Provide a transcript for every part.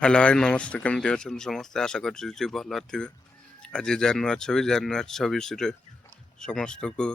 Hello भाई नमस्ते केमती अच्छा समस्ते आशा कर भल थे। आज जानुआरी 26 समस्त को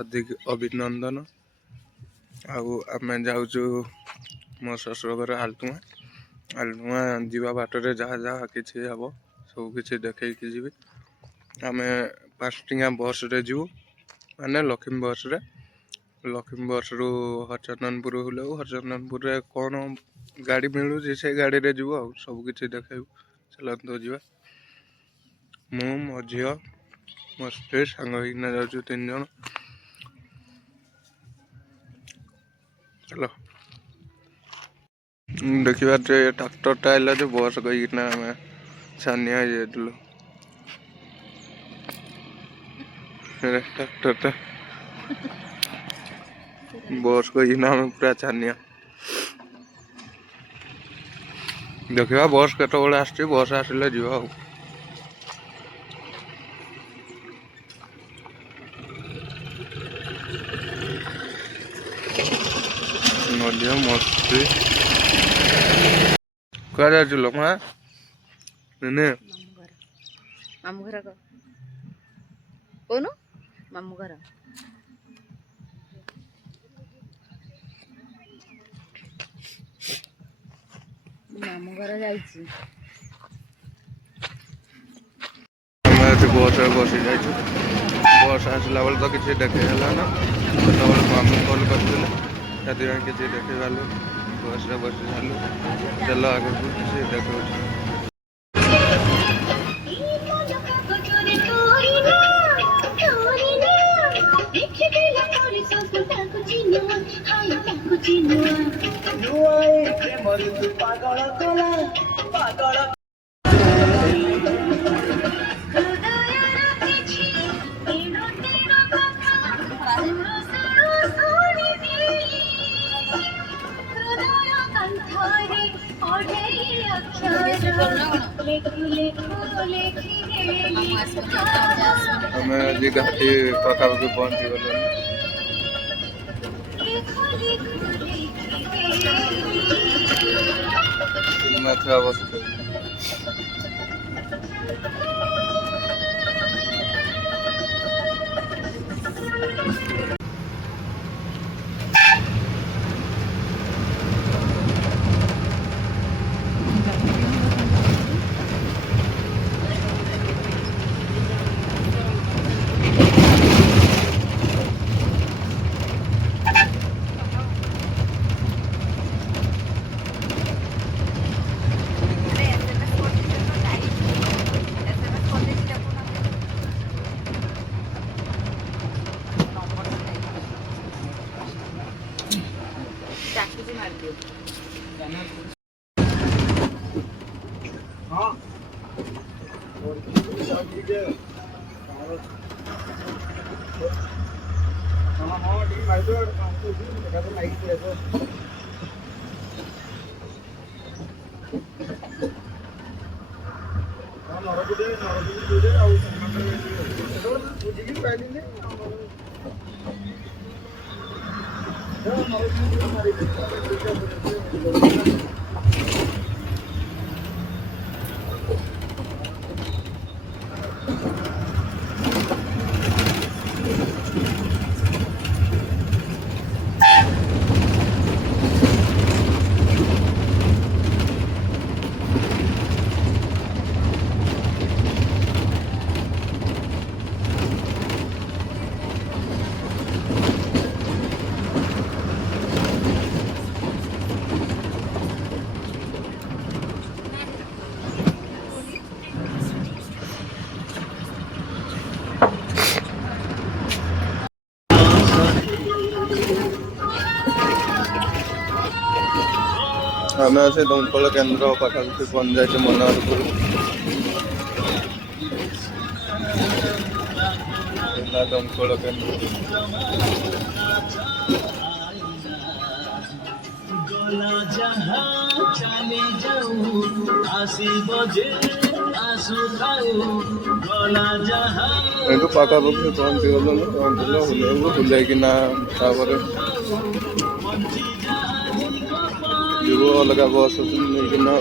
अधिक अभिनंदन। आम जाऊँ मो शशुर घर आलटुआ जावा बाटर जहाँ जहाँ कि हम सब किसी देखी जी। आम 5 टिया बस रे जीवु माने लक्ष्मी बस रु हरचंदनपुर हरचंदनपुर कौन गाड़ी मिलू से गाड़ी रे जीवु सब किसी देखू। चलते जा मु मो झी मो स्त्री सांग जाऊँ 3 जन। चलो देखा ट्राक्टर आइला जो बस कहीकिना आम छानिया जाइलु ट्राक्टर बस कहीकिना आम पूरा छानिया देखा बस केत बस आसिले जीवा मस्ती क्या जाइल माँ मामू घर कौन मामू घर मामू घर जाइए बस बसी जा बस आसला बेल तो किसी देखे ना तो मामू कल करते किसी देखे पालू बस बसी सारू चल आगे किसी देख हमें आज घाटी पाखापाखि पहुंची गलु बस आम से दमकल केन्द्र पाखापाखि पहुंच जाए मनोहरपुर दमकल केन्द्र पाखापाखि पहुंची गलु बुलेकिना ଯିବୁ ଅଲଗା ବସ୍ ନେଇକିନା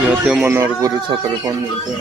ଜାତୀୟ ମନୋହରପୁର ଛକରେ ପହଞ୍ଚିବ।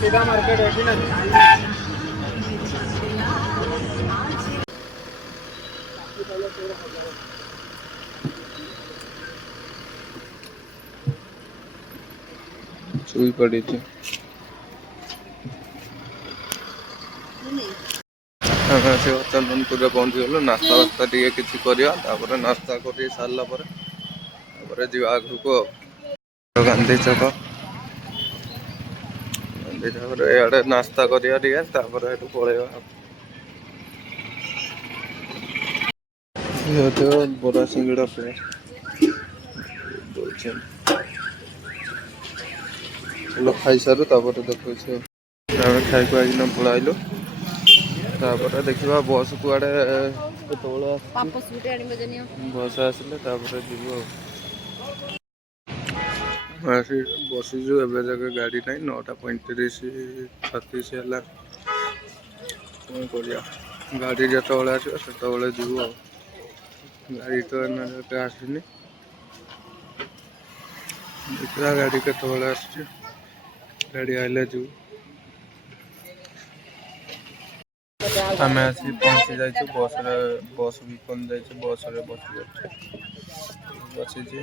सीधा मार्केट है ना। ଶୋଇ ପଡ଼ିଛି। ଆମେ ଆସି ଚନ୍ଦନପୁରରେ ପହଞ୍ଚିଗଲୁ। ନାସ୍ତା ଫାସ୍ତା ଟିକେ କିଛି କରିବା, ତାପରେ ନାସ୍ତା କରି ସାରିଲା ପରେ ତାପରେ ଯିବା ଆଗକୁ ଆଉ। ଗାନ୍ଧୀ ଛକ ଇଆଡ଼େ ନାସ୍ତା କରିବା ଟିକେ, ତାପରେ ଏଠୁ ପଳେଇବା। ବରା ସିଙ୍ଗଡ଼ା ଖାଇସାରୁ ତାପରେ ଦେଖୁଛୁ। ଆମେ ଖାଇ ଖୁଆକିନା ପଳାଇଲୁ। ତାପରେ ଦେଖିବା ବସ୍ କୁଆଡ଼େ କେତେବେଳେ ବସ୍ ଆସିଲେ ତାପରେ ଯିବୁ ଆଉ। ଆସି ବସିଛୁ, ଏବେ ଯାକେ ଗାଡ଼ି ନାହିଁ। 9:35 ହେଲା। କ'ଣ କରିବା, ଗାଡ଼ି ଯେତେବେଳେ ଆସିବ ସେତେବେଳେ ଯିବୁ ଆଉ। ଗାଡ଼ି ତ ଏନା ଯାକେ ଆସିନି, ଦେଖିବା ଗାଡ଼ି କେତେବେଳେ ଆସୁଛି। ଗାଡ଼ି ଆଇଲେ ଯିବୁ। ଆମେ ଆସି ପହଞ୍ଚି ଯାଇଛୁ। ବସ୍ ବି ପହଞ୍ଚି ଯାଇଛି। ବସ୍ରେ ବସିଛି।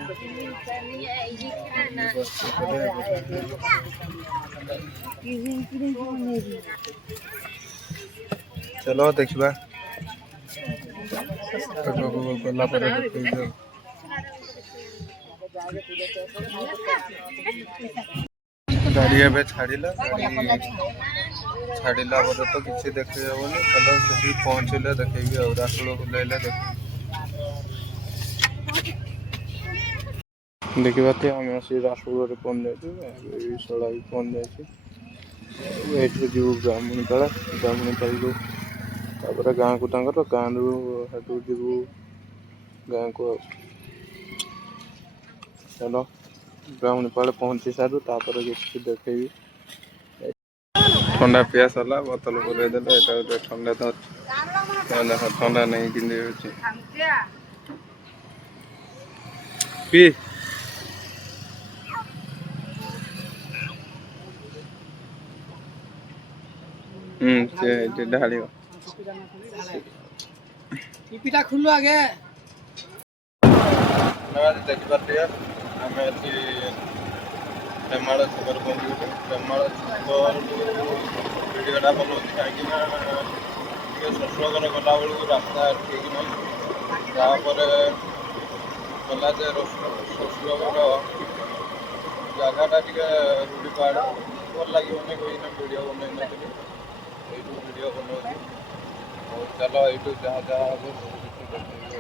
ଚାଲ ଦେଖିବା ଗଲା ପରେ ଦେଖେଇବି ଆଉ। ଗାଡ଼ି ଏବେ ଛାଡ଼ିଲା ପରେ ତ କିଛି ଦେଖେଇ ହେବନି। ଚାଲ ସେଠି ପହଞ୍ଚିଲେ ଦେଖେଇବି ଆଉ। ରାସୁଳ ବୁଲେଇଲେ ଦେଖିବା। ଆମେ ଆସି ରାସୁଳରେ ପହଞ୍ଚି ଯାଇଛୁ। ଏଇ ଶଳା ବି ପହଞ୍ଚି ଯାଇଛି। ଏଇଠୁ ଯିବୁ ବ୍ରାହ୍ମଣୀପାଳରୁ ତାପରେ ଗାଁକୁ, ତାଙ୍କର ଗାଁରୁ ସେଠୁ ଯିବୁ ଗାଁକୁ ଆଉ। ଚାଲ ବ୍ରାହ୍ମଣୀପାଳ ପହଞ୍ଚି ସାରୁ ତାପରେ କିଛି ଦେଖେଇବି। ଥଣ୍ଡା ପିଆସ ହେଲା, ବୋତଲ ପୁରେଇ ଦେଲେ। ଏଇଟା ଗୋଟେ ଥଣ୍ଡା ଧରିଛି। ଥଣ୍ଡା ନେଇ କିନ୍ତି ହେଉଛି ପି। ସେ ଢାଳିବ। ପିପିଟା ଖୋଲ ଆଗେ। ଦେଖିପାରୁଥିବେ ଆମେ ଏଠି ରେମାଳ ଛକରେ ପହଞ୍ଚିଗଲୁ। ରେମାଳ ଛକରୁ ଭିଡ଼ିଓଟା ବନାଉଛି କାହିଁକିନା ଟିକେ ଶ୍ୱଶୁରଘର ଗଲାବେଳକୁ ରାସ୍ତା ଠିକ୍ ନାହିଁ। ତାପରେ ଗଲା ଯେ ଶ୍ୱଶୁରଘର ଜାଗାଟା ଟିକେ ରୁଡ଼ି ପାହାଡ଼, ଭଲ ଲାଗିବନି କହିକିନା ଭିଡ଼ିଓ ବନେଇ ନଥିଲି। ଏଇଠୁ ଭିଡ଼ିଓ ବନାଉଛି। ହଉ ଚାଲ, ଏଇଠୁ ଯାହା ଯାହା ହେବ ସବୁ କିଛି ଦେଖେଇବି।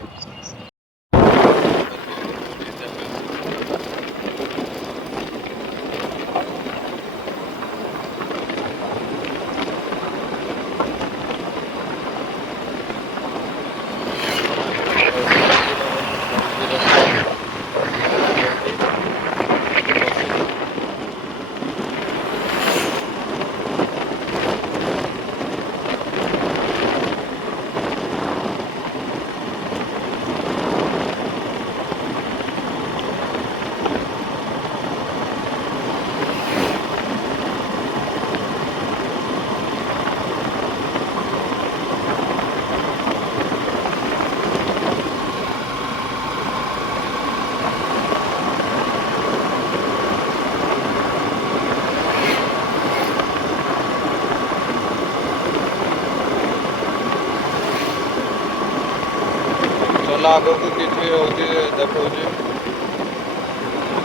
ଆଗକୁ କିଛି ହେଉଛି ଦେଖାଉଛି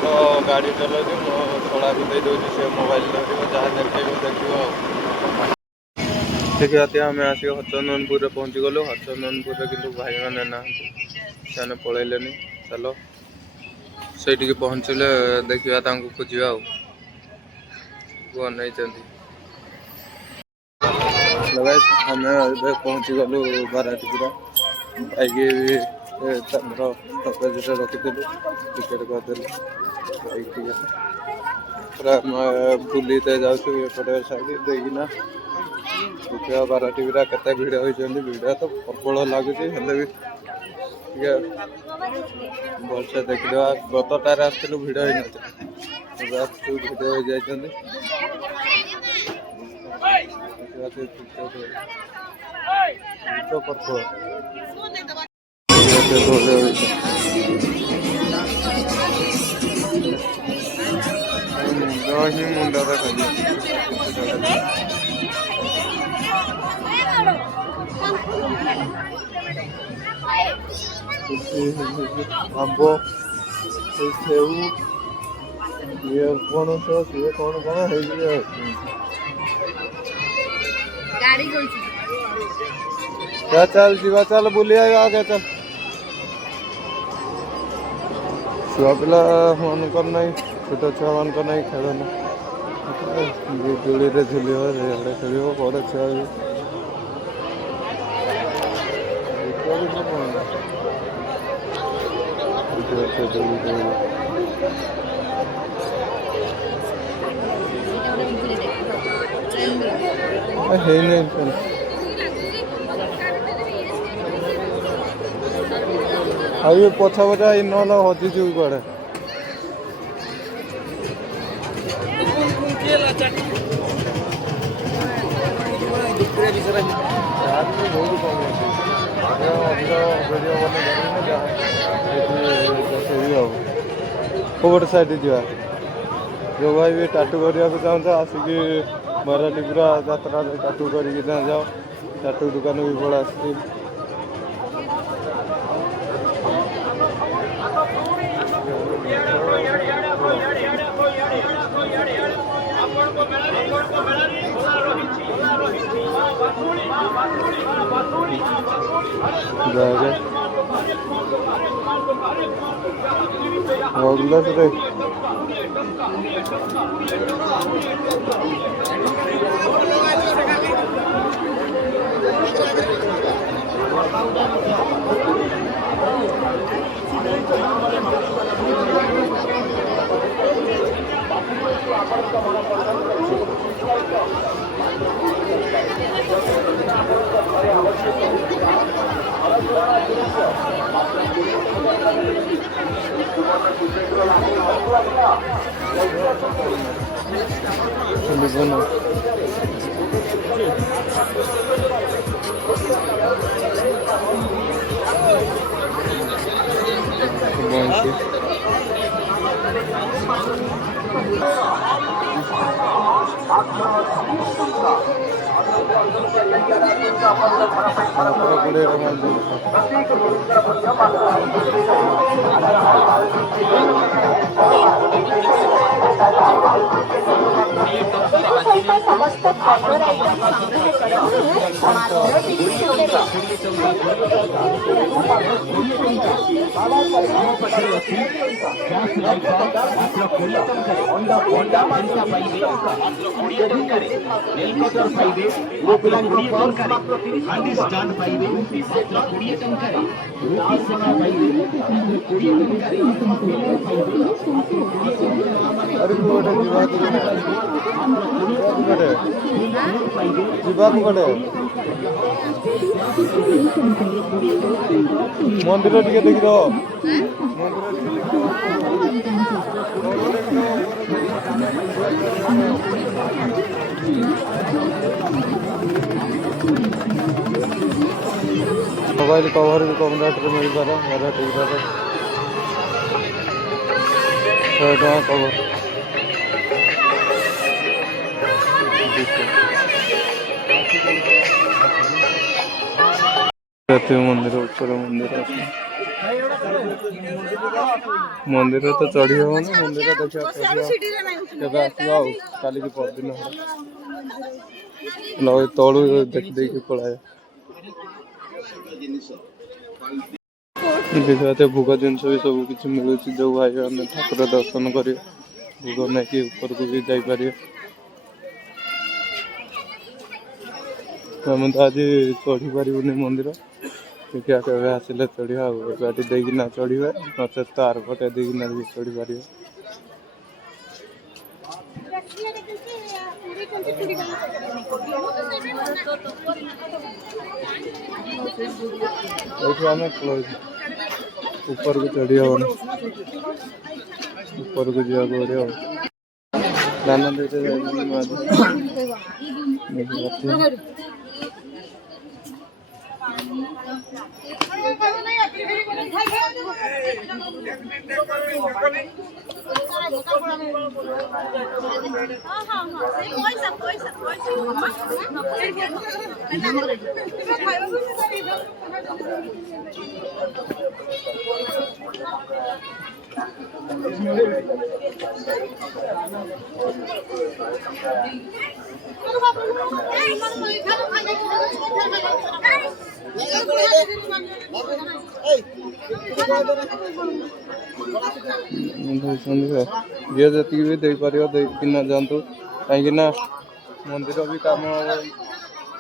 ତ ଗାଡ଼ି ଚଲାଉଛି। ମୁଁ ଶଳାକୁ ଦେଇ ଦେଉଛି, ସେ ମୋବାଇଲ ଧରିବ, ଯାହା ଦେଖେଇବ ଦେଖିବ ଆଉ। ठीक राति आम आसिक हरचंदनपुर पहुँची गलु। हरचंदनपुर किंतु भाई मैंने ना से पलैले चल से पहुँचले देखा खोजा अनाई आम पहुँची गलु बाराटीपुरा बाइक स्टपेज रखीलु टिकेट करदेलु बाइक टिकेट पूरा बुलीते जाऊँ एपटे साइड देखना देखा बाराटीपुरा केते भिड़ होती भिड़ तो प्रबल लगुच भी भलसे देखा गतटार आसलु भिड़ हो भिड़ हो जाती मुंडा आंब सेऊ ये पणस सी कौन कौन क्या चल जीवा चल बुली आगे चल छुआ पिला मान छोट छुआ मान खेल ना दूली झुल खेल बड़ छुआ ये पछा पछा ना हजिजु कड़े कोटे साइड जा जो भाई भी टाटू करने को चाहता आसिक बाराटीपुरा यात्रा टाटू करके जाओ टाटू दुकान भी बड़ा आस मंदिर टिके देखी दो मोबाइल कवर भी कम रेट में मिल पार 100 टका कवर मंदिर ऊपर मंदिर मंदिर तो चढ़ी हम ना मंदिर देखा आस काली परदिन ତଳୁ ଦେଖି ଦେଇକି ପଳାଏ। ଦେଖିବା ଭୋଗ ଜିନିଷ ବି ସବୁ କିଛି ମିଳୁଛି, ଯୋଉ ଭାଇ ଆମେ ଠାକୁର ଦର୍ଶନ କରିବେ ଭୋଗ ନେଇକି ଉପରକୁ ବି ଯାଇପାରିବେ। ଆମେ ତ ଆଜି ଚଢି ପାରିବୁନି ମନ୍ଦିର, ଦେଖିବା କେବେ ଆସିଲେ ଚଢିବା ଆଉ। ଗାଡ଼ି ଦେଇକିନା ଚଢିବା, ନଚେତ ତ ଆରପଟେ ଦେଇକିନା ବି ଚଢି ପାରିବେ। ଏଇଠୁ ଆମେ ଉପରକୁ ଚଢି ହବନି, ଉପରକୁ ଯିବାକୁ ପଡିବ ଆଉ। ଦାନ ଦେଇତେ ଯିଏ ଯେତିକି ବି ଦେଇପାରିବ ଦେଇକିନା ଯାଆନ୍ତୁ, କାହିଁକି ନା ମନ୍ଦିର ବି କାମ ହବ।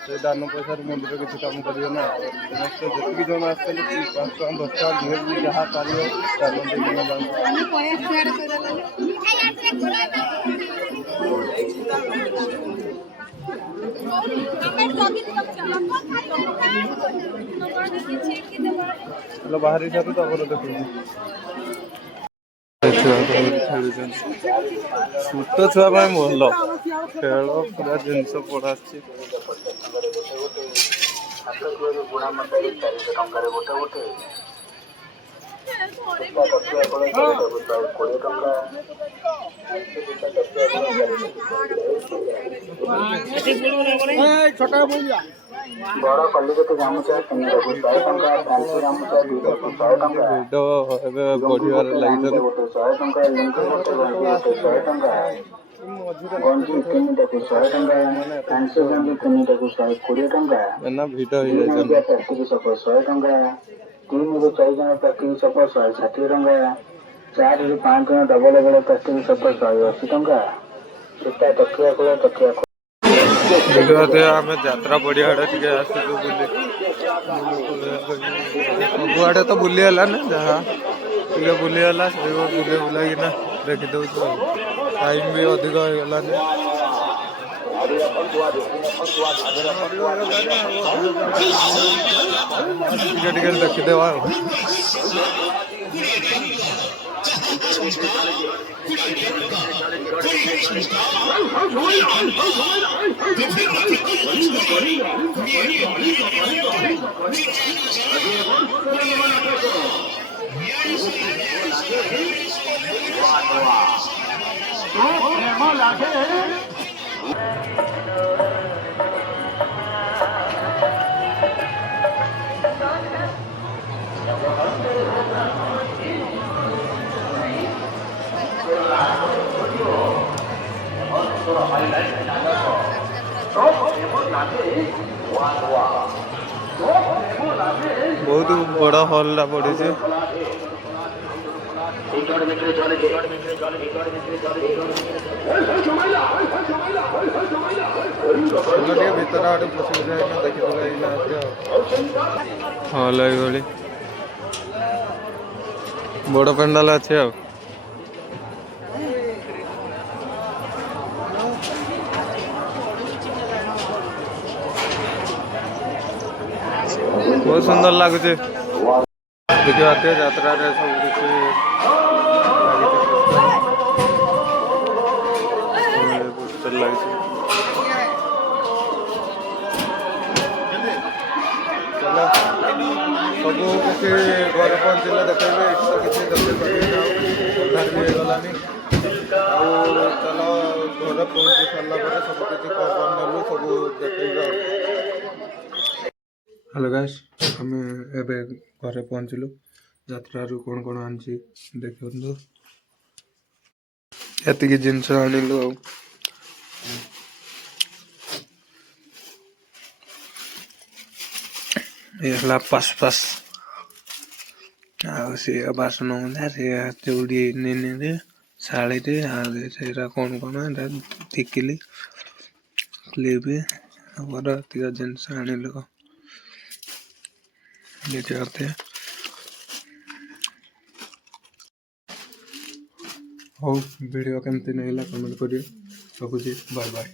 ସେ ଦାନ ପଇସାରେ ମନ୍ଦିର କିଛି କାମ କରିବେ ନା। ସମସ୍ତେ ଯେତିକି ଜଣ ଆସିଛନ୍ତି 5 ଟଙ୍କା 10 ଟଙ୍କା ଯିଏ ବି ଯାହା ପାରିବ ଦାନ ଦେଇକିନା ଯାଆନ୍ତୁ। ବାହାରି ସାରୁ ତାପରେ ଦେଖୁଛି। ଛୋଟ ଛୁଆ ପାଇଁ ଭଲ ଖେଳ ପୁରା ଜିନିଷ ପଡା ଅଛି। ବଡ଼ କଲିକତି ଗାମୁଛା 3ଟାକୁ 100 ଟଙ୍କା, ଫ୍ୟାନ୍ସି ଗାମୁଛା 2ଟାକୁ 100 ଟଙ୍କା, ଏବେ ଲୁଙ୍ଗି ବଢିବାରେ ଗୋଟେ ଗାମୁଛା ଗୋଟେ 100 ଟଙ୍କା, ଲୁଙ୍ଗି ଗୋଟେ ଗଞ୍ଜି ଗୋଟେ 100 ଟଙ୍କା, ଗଞ୍ଜି 3ଟାକୁ 100 ଟଙ୍କା, ଫ୍ୟାନ୍ସି ଗଞ୍ଜି 3ଟାକୁ 120 ଟଙ୍କା, ଭିଡ 2 ଜଣିକିଆ ପ୍ଲାଷ୍ଟିକ ସପ 100 ଟଙ୍କା, 3ରୁ 4 ଜଣ ପ୍ଲାଷ୍ଟିକ ସପ 160 ଟଙ୍କା, 4ରୁ 5 ଜଣ ଡବଲ ବେଳ ପ୍ଲାଷ୍ଟିକ ସପ 180 ଟଙ୍କା, ସୂତା ତକିଆ ଖୋଳ ତକିଆ ଖୋଳ। ଦେଖିବା ଆମେ ଯାତ୍ରା ପଡ଼ିଆ ଆଡ଼େ ଟିକେ ଆସିଛୁ ବୁଲି। ସବୁଆଡ଼େ ତ ବୁଲି ହେଲାନି, ଯାହା ଟିକେ ବୁଲି ହେଲା ସେ ବୁଲି ବୁଲାକିନା ଦେଖିଦେଉଛୁ ଆଉ। ଟାଇମ୍ ବି ଅଧିକ ହେଇଗଲାନି, ଟିକେ ଟିକେ ଦେଖିଦେବା ଆଉ। ବହୁତ ବଡ଼ ହଲ୍ଟା ପଡ଼ିଛି। ଟିକେ ଭିତର ଆଡ଼େ ପଶି ଯାଇକିନା ଦେଖିଦେଲା ହଲ୍ ଏଇଭଳି ବଡ଼ ପେଣ୍ଡାଲ ଅଛି ଆଉ। ବହୁତ ସୁନ୍ଦର ଲାଗୁଛି ଦେଖିବା ଯାତ୍ରାରେ ସବୁ କିଛି ଲାଗିଛି। ସବୁ କିଛି ଘରେ ପହଞ୍ଚିଲେ ଦେଖେଇବେ, ଏଠି ତ କିଛି ଦେଖେଇ ପାରିବେନି ଆଉ, ଅନ୍ଧାର ବି ହେଇଗଲାନି। ଆଉ ଚାଲ ଘରେ ପହଞ୍ଚି ସାରିଲା ପରେ ସବୁ କିଛି କଣ ନେଲୁ ସବୁ ଦେଖେଇବା ଆଉ। ହ୍ୟାଲୋ ଗାଇସ୍, ଆମେ ଏବେ ଘରେ ପହଞ୍ଚିଲୁ। ଯାତ୍ରାରୁ କଣ କଣ ଆଣିଛି ଦେଖନ୍ତୁ। ଏତିକି ଜିନିଷ ଆଣିଲୁ ଆଉ। ये हला पास पास ଆଉ ସେ ବାସନ ମଜା ସେ ଚଉଡ଼ି ନେନେ ଶାଳୀରେ ଆଉ ସେଇଟା କ'ଣ ଏଟା ଟିକିଲି କ୍ଲିପ୍ ଆମର ଏତିକ ଜିନିଷ ଆଣିଲୁ ନିଜେ ଅତେ। ହଉ ଭିଡ଼ିଓ କେମିତି ଲାଗିଲା କମେଣ୍ଟ କରିବେ। ରଖୁଛି ବାଏ ବାଏ।